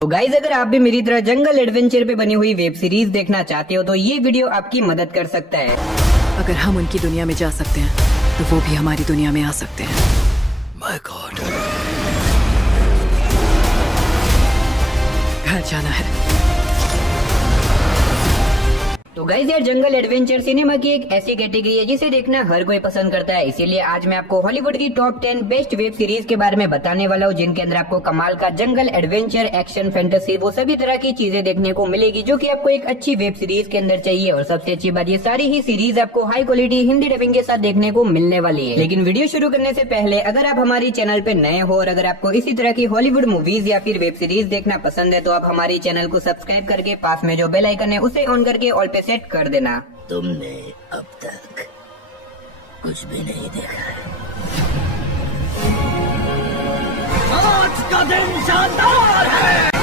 तो गाइज अगर आप भी मेरी तरह जंगल एडवेंचर पे बनी हुई वेब सीरीज देखना चाहते हो तो ये वीडियो आपकी मदद कर सकता है। अगर हम उनकी दुनिया में जा सकते हैं तो वो भी हमारी दुनिया में आ सकते हैं। माय गॉड, घर जाना है। तो गाइज यार जंगल एडवेंचर सिनेमा की एक ऐसी कैटेगरी है जिसे देखना हर कोई पसंद करता है। इसीलिए आज मैं आपको हॉलीवुड की टॉप 10 बेस्ट वेब सीरीज के बारे में बताने वाला हूँ, जिनके अंदर आपको कमाल का जंगल एडवेंचर, एक्शन, फैंटेसी, वो सभी तरह की चीजें देखने को मिलेगी जो कि आपको एक अच्छी वेब सीरीज के अंदर चाहिए। और सबसे अच्छी बात, ये सारी ही सीरीज आपको हाई क्वालिटी हिंदी डबिंग के साथ देखने को मिलने वाली है। लेकिन वीडियो शुरू करने से पहले अगर आप हमारी चैनल पे नए हो और अगर आपको इसी तरह की हॉलीवुड मूवीज या फिर वेब सीरीज देखना पसंद है तो आप हमारी चैनल को सब्सक्राइब करके पास में जो बेल आइकन है उसे ऑन करके ऑल पे सेट कर देना। तुमने अब तक कुछ भी नहीं देखा है। आज का दिन शानदार है।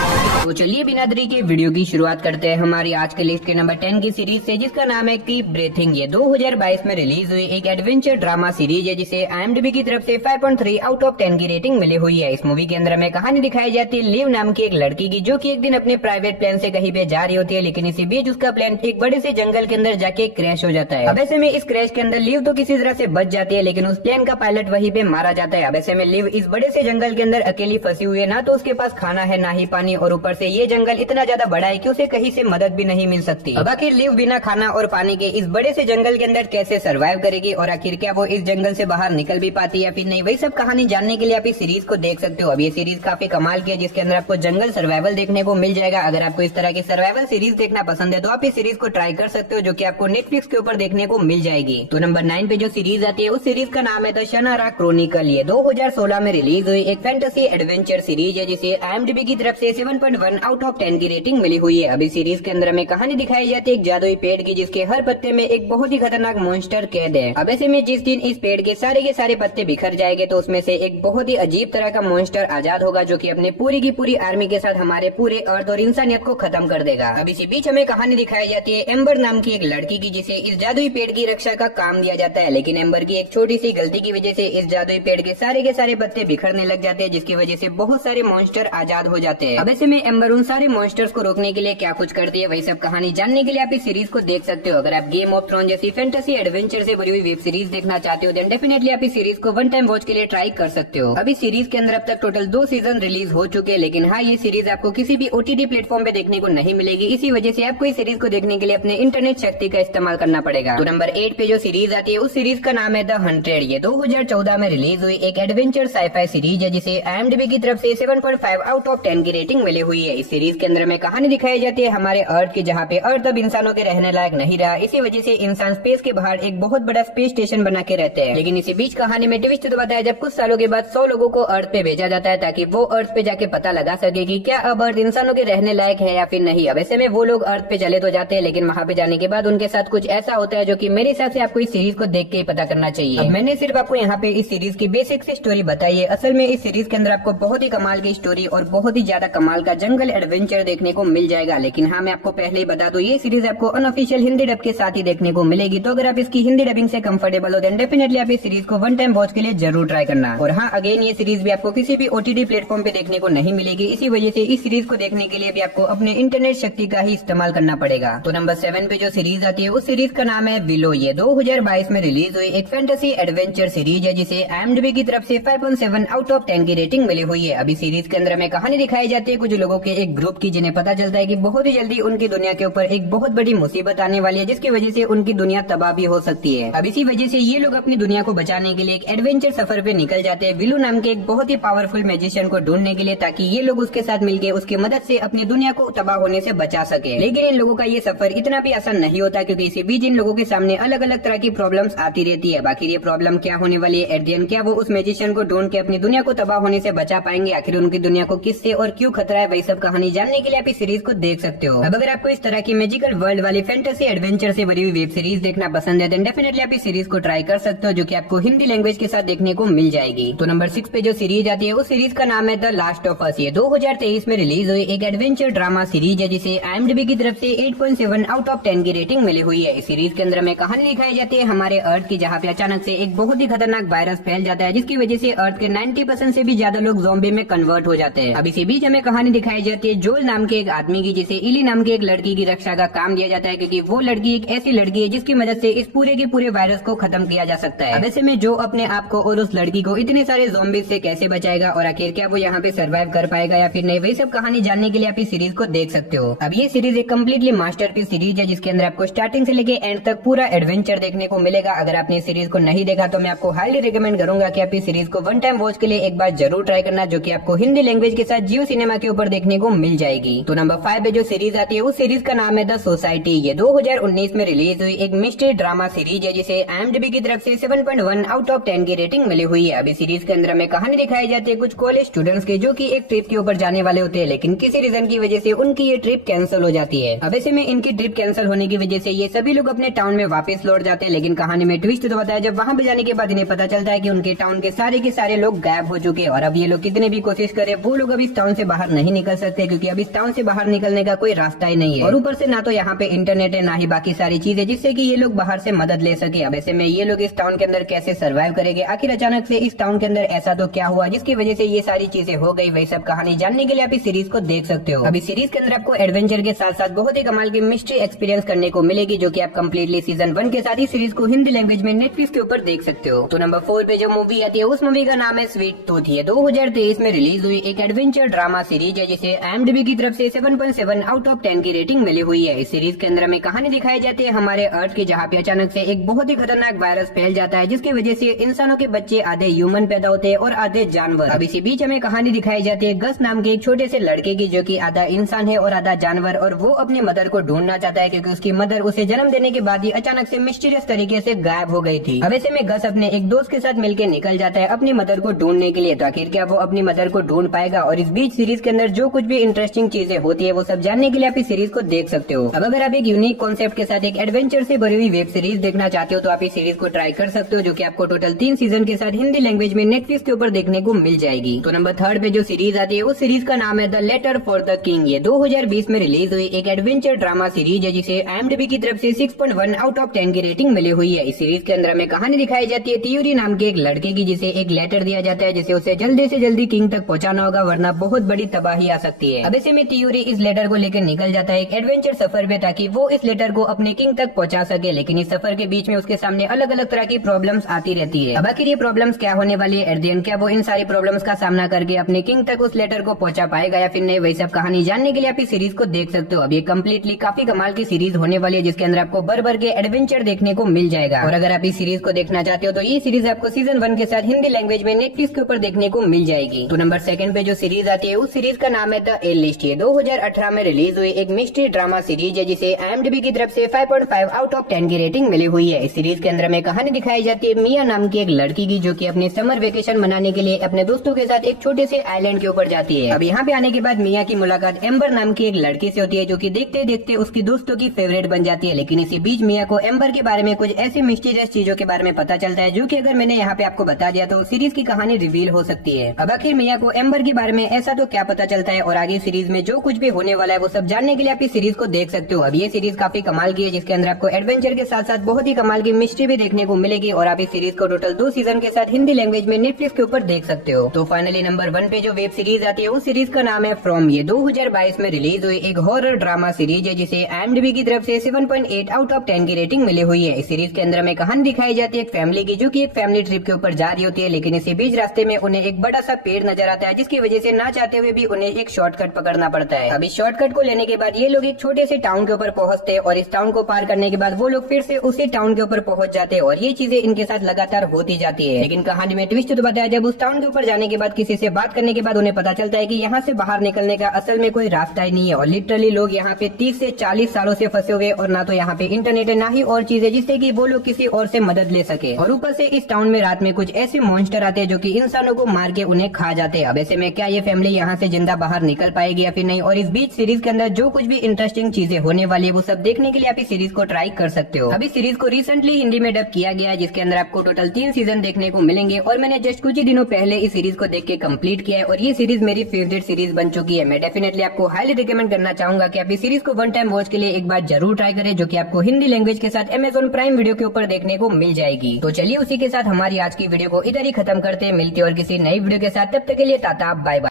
तो चलिए बिना देरी के वीडियो की शुरुआत करते हैं हमारी आज के लिस्ट के नंबर 10 की सीरीज से, जिसका नाम है कीप ब्रीथिंग। ये 2022 में रिलीज हुई एक एडवेंचर ड्रामा सीरीज है जिसे IMDb की तरफ से 5.3 आउट ऑफ 10 की रेटिंग मिली हुई है। इस मूवी के अंदर हमें कहानी दिखाई जाती है लिव नाम की एक लड़की की, जो की एक दिन अपने प्राइवेट प्लेन से कहीं पे जा रही होती है, लेकिन इसी बीच उसका प्लेन एक बड़े से जंगल के अंदर जाके क्रैश हो जाता है। अब ऐसे में इस क्रैश के अंदर लिव तो किसी तरह से बच जाती है, लेकिन उस प्लेन का पायलट वहीं पे मारा जाता है। अब ऐसे में लिव इस बड़े से जंगल के अंदर अकेली फंसी हुई है, ना तो उसके पास खाना है ना ही पानी, और ऊपर से ये जंगल इतना ज्यादा बड़ा है कि उसे कहीं से मदद भी नहीं मिल सकती। अब आखिर लिव बिना खाना और पानी के इस बड़े से जंगल के अंदर कैसे सरवाइव करेगी, और आखिर क्या वो इस जंगल से बाहर निकल भी पाती है या फिर नहीं, वही सब कहानी जानने के लिए आप इस सीरीज को देख सकते हो। अब ये सीरीज काफी कमाल की है, जिसके अंदर आपको जंगल सर्वाइवल देखने को मिल जाएगा। अगर आपको इस तरह की सर्वाइवल सीरीज देखना पसंद है तो आप इस सीरीज को ट्राई कर सकते हो, जो की आपको नेटफ्लिक्स के ऊपर देखने को मिल जाएगी। तो नंबर 9 पे जो सीरीज आती है उस सीरीज का नाम है द शनारा क्रॉनिकल। ये 2016 में रिलीज हुई एक फैंटेसी एडवेंचर सीरीज है जिसे IMDb की तरफ से 7.1 आउट ऑफ 10 की रेटिंग मिली हुई है। अभी सीरीज के अंदर हमें कहानी दिखाई जाती है एक जादुई पेड़ की, जिसके हर पत्ते में एक बहुत ही खतरनाक मॉन्स्टर कैद है। अब ऐसे में जिस दिन इस पेड़ के सारे पत्ते बिखर जाएंगे तो उसमें से एक बहुत ही अजीब तरह का मॉन्स्टर आजाद होगा, जो कि अपने पूरी की पूरी आर्मी के साथ हमारे पूरे अर्थ और इंसानियत को खत्म कर देगा। अब इसी बीच हमें कहानी दिखाई जाती है एम्बर नाम की एक लड़की की, जिसे इस जादुई पेड़ की रक्षा का काम दिया जाता है। लेकिन एम्बर की एक छोटी सी गलती की वजह से इस जादुई पेड़ के सारे पत्ते बिखरने लग जाते हैं, जिसकी वजह से बहुत सारे मॉन्स्टर आजाद हो जाते हैं। अब ऐसे में एम्बर उन सारे मॉन्स्टर्स को रोकने के लिए क्या कुछ करती है, वही सब कहानी जानने के लिए आप इस सीरीज को देख सकते हो। अगर आप गेम ऑफ थ्रोन जैसी फैंटेसी एडवेंचर से भरी हुई वेब सीरीज देखना चाहते हो देन डेफिनेटली आप इस सीरीज को वन टाइम वॉच के लिए ट्राई कर सकते हो। अभी सीरीज के अंदर अब तक टोटल 2 सीजन रिलीज हो चुके हैं, लेकिन हाँ ये सीरीज आपको किसी भी OTT प्लेटफॉर्म पे देखने को नहीं मिलेगी। इसी वजह से आपको इस सीरीज को देखने के लिए अपने इंटरनेट शक्ति का इस्तेमाल करना पड़ेगा। तो नंबर 8 पे जो सीरीज आती है उस सीरीज का नाम है द 100। ये 2014 में रिलीज हुई एक एडवेंचर साइफाई सीरीज है जिसे IMDb की तरफ से 7.5 आउट ऑफ 10 की रेटिंग मिली हुई है। इस सीरीज के अंदर में कहानी दिखाई जाती है हमारे अर्थ की, जहाँ पे अर्थ अब इंसानों के रहने लायक नहीं रहा। इसी वजह से इंसान स्पेस के बाहर एक बहुत बड़ा स्पेस स्टेशन बना के रहते हैं। लेकिन इसी बीच कहानी में ट्विस्ट तो बताया जब कुछ सालों के बाद 100 लोगों को अर्थ पे भेजा जाता है, ताकि वो अर्थ पे जाके पता लगा सके कि क्या अब अर्थ इंसानों के रहने लायक है या फिर नहीं। अब ऐसे में वो लोग अर्थ पे चले तो जाते हैं, लेकिन वहाँ पे जाने के बाद उनके साथ कुछ ऐसा होता है जो कि मेरे हिसाब से आपको इस सीरीज को देख के ही पता करना चाहिए। अब मैंने सिर्फ आपको यहाँ पे इस सीरीज की बेसिक सी स्टोरी बताई है। असल में इस सीरीज के अंदर आपको बहुत ही कमाल की स्टोरी और बहुत ही ज्यादा कमाल का जंगल एडवेंचर देखने को मिल जाएगा। लेकिन हाँ मैं आपको पहले ही बता दूं ये सीरीज आपको अनऑफिशियल हिंदी डब के साथ ही देखने को मिलेगी। तो अगर आप इसकी हिंदी डबिंग से कंफर्टेबल हो देन डेफिनेटली आप इस सीरीज को वन टाइम वॉच के लिए जरूर ट्राई करना। और हाँ अगेन ये सीरीज भी आपको किसी भी OTT प्लेटफॉर्म पे देखने को नहीं मिलेगी। इसी वजह से इस सीरीज को देखने के लिए भी आपको अपने इंटरनेट शक्ति का ही इस्तेमाल करना पड़ेगा। तो नंबर 7 पे जो सीरीज आती है उस सीरीज का नाम है विलो। ये 2022 में रिलीज हुई एक फैंटेसी एडवेंचर सीरीज है जिसे IMDb की तरफ से 5.7 आउट ऑफ 10 की रेटिंग मिली हुई है। अभी सीरीज के अंदर हमें कहानी दिखाई जाती है कुछ लोगों के एक ग्रुप की, जिन्हें पता चलता है कि बहुत ही जल्दी उनकी दुनिया के ऊपर एक बहुत बड़ी मुसीबत आने वाली है, जिसकी वजह से उनकी दुनिया तबाह भी हो सकती है। अब इसी वजह से ये लोग अपनी दुनिया को बचाने के लिए एक एडवेंचर सफर पे निकल जाते हैं विलू नाम के एक बहुत ही पावरफुल मैजिशियन को ढूंढने के लिए, ताकि ये लोग उसके साथ मिलकर उसकी मदद से अपनी दुनिया को तबाह होने से बचा सके। लेकिन इन लोगों का ये सफर इतना भी आसान नहीं होता, क्योंकि इसी बीच इन लोगों के सामने अलग अलग तरह की प्रॉब्लम्स आती रहती है। बाकी ये प्रॉब्लम क्या होने वाली है एट द एंड, क्या वो उस मैजिशियन को ढूंढ के अपनी दुनिया को तबाह होने से बचा पाएंगे, आखिर उनकी दुनिया को किससे और क्यों खतरा है, वही सब कहानी जानने के लिए आप इस सीरीज को देख सकते हो। अब अगर आपको इस तरह की मैजिकल वर्ल्ड वाली फैंटेसी एडवेंचर से भरी हुई वेब सीरीज देखना पसंद है देन डेफिनेटली आप इस सीरीज को ट्राई कर सकते हो, जो कि आपको हिंदी लैंग्वेज के साथ देखने को मिल जाएगी। तो नंबर 6 पे जो सीरीज आती है उस सीरीज का नाम है द लास्ट ऑफ अस। ये 2023 में रिलीज हुई एक एडवेंचर ड्रामा सीरीज है जिसे IMDb की तरफ से 8.7 आउट ऑफ 10 की रेटिंग मिली हुई है। इस सीरीज के अंदर हमें कहानी दिखाई जाती है हमारे अर्थ की, जहाँ पे अचानक से एक बहुत ही खतरनाक वायरस फैल जाता है, जिसकी वजह से अर्थ के 90% से भी ज्यादा लोग ज़ॉम्बी में कन्वर्ट हो जाते हैं। अब इसी बीच हमें कहानी दिखाई जाती है जोल नाम के एक आदमी की, जिसे इली नाम के एक लड़की की रक्षा का काम दिया जाता है, क्योंकि वो लड़की एक ऐसी लड़की है जिसकी मदद से इस पूरे के पूरे वायरस को खत्म किया जा सकता है। अब ऐसे में जो अपने आप को और उस लड़की को इतने सारे ज़ॉम्बीज से कैसे बचाएगा और आखिर क्या वो यहाँ पे सर्वाइव कर पाएगा या फिर नहीं, वही सब कहानी जानने के लिए आप इस सीरीज को देख सकते हो। अब ये सीरीज एक कम्प्लीटली मास्टरपीस सीरीज है, जिसके अंदर आपको स्टार्टिंग से लेके एंड तक पूरा एडवेंचर देखने को मिलेगा। अगर आपने इस सीरीज को नहीं देखा तो मैं आपको हाईली रिकमेंड करूंगा कि आप इस सीरीज को वन टाइम वॉच के लिए एक बार जरूर ट्राई करना, जो कि आपको हिंदी लैंग्वेज के साथ जियो सिनेमा के ऊपर देखने को मिल जाएगी। तो नंबर 5 पे जो सीरीज आती है उस सीरीज का नाम है द सोसाइटी। ये 2019 में रिलीज हुई एक मिस्ट्री ड्रामा सीरीज है, जिसे IMDb की तरफ से 7.1 आउट ऑफ 10 की रेटिंग मिली हुई है। अभी सीरीज के अंदर हमें कहानी दिखाई जाती है कुछ कॉलेज स्टूडेंट्स के, जो कि एक ट्रिप के ऊपर जाने वाले होते हैं, लेकिन किसी रीजन की वजह से उनकी ये ट्रिप कैंसिल हो जाती है। अब ऐसे में इनकी ट्रिप कैंसिल होने की वजह से ये सभी लोग अपने टाउन में वापस लौट जाते हैं, लेकिन कहानी में ट्विस्ट तो बताया जब वहाँ पे जाने के बाद इन्हें पता चलता है कि उनके टाउन के सारे लोग गायब हो चुके हैं। और अब ये लोग कितने भी कोशिश करे वो लोग अब इस टाउन से बाहर नहीं निकल सकते, क्योंकि अब इस टाउन से बाहर निकलने का कोई रास्ता ही नहीं है। और ऊपर से ना तो यहाँ पे इंटरनेट है, ना ही बाकी सारी चीजें जिससे कि ये लोग बाहर से मदद ले सके। अब ऐसे में ये लोग इस टाउन के अंदर कैसे सर्वाइव करेंगे, आखिर अचानक से इस टाउन के अंदर ऐसा तो क्या हुआ जिसकी वजह से ये सारी चीजें हो गई, वही सब कहानी जानने के लिए आप इस सीरीज को देख सकते हो। अभी सीरीज के अंदर आपको एडवेंचर के साथ साथ बहुत ही कमाल की मिस्ट्री एक्सपीरियंस करने को मिलेगी, जो कि आप कम्प्लीटली सीजन 1 के साथ ही सीरीज को हिंदी लैंग्वेज में नेटफ्लिक्स के ऊपर देख सकते हो। तो नंबर 4 पे जो मूवी आती है उस मूवी का नाम है स्वीट टूथ। ये 2023 में रिलीज हुई एक एडवेंचर ड्रामा सीरीज है, जिसे IMDb की तरफ से 7.7 आउट ऑफ 10 की रेटिंग मिली हुई है। इस सीरीज के अंदर हमें कहानी दिखाई जाती है हमारे अर्थ की, जहाँ पे अचानक से एक बहुत ही खतरनाक वायरस फैल जाता है, जिसकी वजह से इंसानों के बच्चे आधे ह्यूमन पैदा होते हैं और आधे जानवर। अब इसी बीच हमें कहानी दिखाई जाती है गस नाम के एक छोटे से लड़के की, जो कि आधा इंसान है और आधा जानवर, और वो अपनी मदर को ढूंढना चाहता है, क्योंकि उसकी मदर उसे जन्म देने के बाद ही अचानक से मिस्टीरियस तरीके से गायब हो गई थी। अब ऐसे में गस अपने एक दोस्त के साथ मिलकर निकल जाता है अपनी मदर को ढूंढने के लिए। तो आखिर क्या वो अपनी मदर को ढूंढ पाएगा? और इस बीच सीरीज के अंदर जो कुछ भी इंटरेस्टिंग चीजें होती है वो सब जानने के लिए आप इस सीरीज को देख सकते हो। अब अगर आप एक यूनिक कॉन्सेप्ट के साथ एक एडवेंचर से भरी हुई वेब सीरीज देखना चाहते हो तो आप इस सीरीज को ट्राई कर सकते हो, जो कि आपको टोटल 3 सीजन के साथ हिंदी लैंग्वेज में नेटफ्लिक्स के ऊपर देखने को मिल जाएगी। तो नंबर 3 पे जो सीरीज आती है उस सीरीज का नाम है the letter for the king. ये 2020 में रिलीज हुई एक एडवेंचर ड्रामा सीरीज है, जिसे IMDb की तरफ से 6.1 आउट ऑफ 10 की रेटिंग मिली हुई है। इस सीरीज के अंदर हमें कहानी दिखाई जाती है तियोरी नाम के एक लड़के की, जिसे एक लेटर दिया जाता है जिसे उसे जल्दी से जल्दी किंग तक पहुंचाना होगा, वरना बहुत बड़ी तबाही आ सकती है। अब ऐसे में तियोरी इस लेटर को लेकर निकल जाता है एक एडवेंचर सफर पे, ताकि वो इस लेटर को अपने किंग तक पहुंचा सके। लेकिन इस सफर के बीच में उसके सामने अलग अलग तरह की प्रॉब्लम्स आती रहती है। अब आखिर ये प्रॉब्लम्स क्या होने वाली है, एट द एंड क्या वो इन सारी प्रॉब्लम्स का सामना करके अपने किंग तक उस लेटर को पहुंचा पाएगा या फिर नहीं, वही सब कहानी जानने के लिए आप इस सीरीज को देख सकते हो। अब ये कम्प्लीटली काफी कमाल की सीरीज होने वाली है, जिसके अंदर आपको भर के एडवेंचर देखने को मिल जाएगा। और अगर आप इस सीरीज को देखना चाहते हो तो ये सीरीज आपको सीजन 1 के साथ हिंदी लैंग्वेज में नेटफ्लिक्स के ऊपर देखने को मिल जाएगी। तो नंबर 2 पे जो सीरीज आती है उस सीरीज का नाम है द ए लिस्ट। ये 2018 में रिलीज हुई एक मिस्ट्री ड्रामा सीरीज है, जिसे IMDb की तरफ से 5.5 आउट ऑफ 10 की रेटिंग मिली हुई है। इस सीरीज के अंदर हमें कहानी दिखाई जाती है मिया नाम की एक लड़की की, जो कि अपने समर वेकेशन मनाने के लिए अपने दोस्तों के साथ एक छोटे से आइलैंड के ऊपर जाती है। अब यहाँ पे आने के बाद मिया की मुलाकात एम्बर नाम की एक लड़की से होती है, जो कि देखते देखते उसकी दोस्तों की फेवरेट बन जाती है। लेकिन इसी बीच मिया को एम्बर के बारे में कुछ ऐसी मिस्टीरियस चीजों के बारे में पता चलता है, जो कि अगर मैंने यहाँ पे आपको बता दिया तो सीरीज की कहानी रिवील हो सकती है। अब आखिर मिया को एम्बर के बारे में ऐसा तो क्या पता चलता है, और आगे सीरीज में जो कुछ भी होने वाला है वो सब जानने के लिए आप इस सीरीज को देख सकते हो। अब ये सीरीज काफी कमाल की है, जिसके अंदर आपको एडवेंचर के साथ साथ बहुत ही कमाल की मिस्ट्री भी देखने को मिलेगी, और आप इस सीरीज को टोटल 2 सीजन के साथ हिंदी लैंग्वेज में नेटफ्लिक्स के ऊपर देख सकते हो। तो फाइनली नंबर 1 पे जो वेब सीरीज आती है उस सीरीज का नाम है फ्रॉम। ये 2022 में रिलीज हुई एक हॉरर ड्रामा सीरीज है, जिसे IMDb की तरफ से 7.8 आउट ऑफ 10 की रेटिंग मिली हुई है। इस सीरीज के अंदर हमें कहानी दिखाई जाती है एक फैमिली की, जो कि एक फैमिली ट्रिप के ऊपर जा रही होती है। लेकिन इसी बीच रास्ते में उन्हें एक बड़ा सा पेड़ नजर आता है, जिसकी वजह से ना चाहते हुए भी उन्हें एक शॉर्टकट पकड़ना पड़ता है। अब इस शॉर्टकट को लेने के बाद ये लोग एक छोटे से टाउन के ऊपर पहुंचते हैं, और इस टाउन को पार करने के बाद वो लोग फिर से उसी टाउन के ऊपर पहुंच जाते हैं, और ये चीजें इनके साथ लगातार होती जाती है। लेकिन कहानी में ट्विस्ट तो बताया, जब उस टाउन के ऊपर जाने के बाद किसी से बात करने के बाद उन्हें पता चलता है कि यहाँ से बाहर निकलने का असल में कोई रास्ता ही नहीं है, और लिटरली लोग यहाँ पे 30 से 40 सालों से फंसे हुए, और ना तो यहाँ पे इंटरनेट है ना ही और चीजें जिससे कि वो लोग किसी और से मदद ले सके। और ऊपर से इस टाउन में रात में कुछ ऐसे मॉन्स्टर आते हैं जो कि इंसानों को मार के उन्हें खा जाते हैं। अब ऐसे में क्या ये फैमिली यहाँ से जिंदा बाहर निकल पाएगी या फिर नहीं, और इस बीच सीरीज के अंदर जो कुछ भी इंटरेस्टिंग चीजें होने वाली है वो सब देखने के लिए आप इस सीरीज को ट्राई कर सकते हो। अभी सीरीज को रिसेंटली हिंदी में डब किया गया है, जिसके अंदर आपको टोटल 3 सीजन देखने को मिलेंगे, और मैंने जस्ट कुछ ही दिनों पहले इस सीरीज को देख के कंप्लीट किया है, और ये सीरीज मेरी फेवरेट सीरीज बन चुकी है। मैं डेफिनेटली आपको हाईली रिकमेंड करना चाहूंगा कि आप इस सीरीज को 1 टाइम वॉच के लिए एक बार जरूर ट्राई करें, जो कि आपको हिंदी लैंग्वेज के साथ Amazon प्राइम वीडियो के ऊपर देखने को मिल जाएगी। तो चलिए उसी के साथ हमारी आज की वीडियो को इधर ही खत्म करते हैं। मिलते और किसी नई वीडियो के साथ, तब तक के लिए टाटा बाय बाय।